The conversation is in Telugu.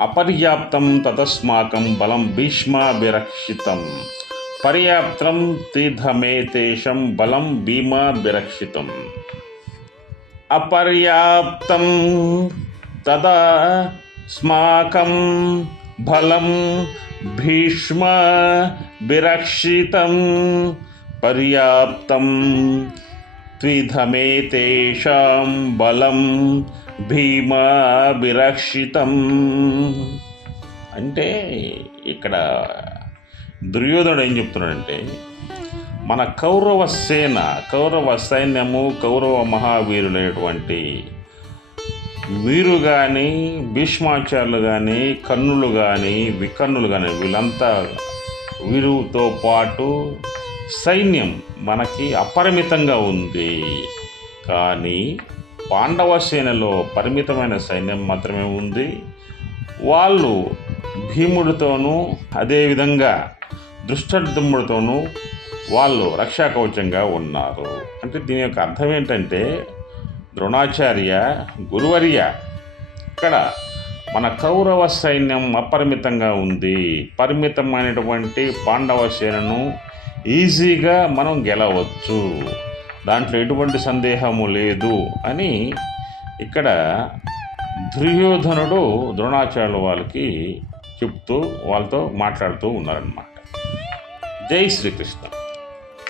అపర్యాప్తం తతస్మాకం బలం భీష్మాభిరక్షితం పర్యాప్తం తీర్థమేతేషం బలం భీమాభిరక్షితం అపర్యాప్తం తదా స్మాకం బలం భీష్మ విరక్షితం పర్యాప్తం త్రిధమేతేషాం బలం భీమా విరక్షితం అంటే ఇక్కడ దుర్యోధనుడు ఏం చెప్తున్నాడంటే మన కౌరవ సేన కౌరవ సైన్యము కౌరవ మహావీరులైనటువంటి వీరు కానీ భీష్మాచార్యులు కానీ కర్ణులు కానీ వికర్ణులు కానీ వీళ్ళంతా వీరుతో పాటు సైన్యం మనకి అపరిమితంగా ఉంది. కానీ పాండవ సేనలో పరిమితమైన సైన్యం మాత్రమే ఉంది. వాళ్ళు భీముడితోనూ అదేవిధంగా దృష్టద్యుమ్నుడితోనూ వాళ్ళు రక్షాకవచంగా ఉన్నారు. అంటే దీని యొక్క అర్థం ఏంటంటే ద్రోణాచార్య గురువర్య ఇక్కడ మన కౌరవ సైన్యం అపరిమితంగా ఉంది. పరిమితమైనటువంటి పాండవ సేనను ఈజీగా మనం గెలవచ్చు. దాంట్లో ఎటువంటి సందేహము లేదు అని ఇక్కడ దుర్యోధనుడు ద్రోణాచార్యుల వాళ్ళకి చెప్తూ వాళ్ళతో మాట్లాడుతూ ఉన్నారనమాట జై శ్రీకృష్ణ.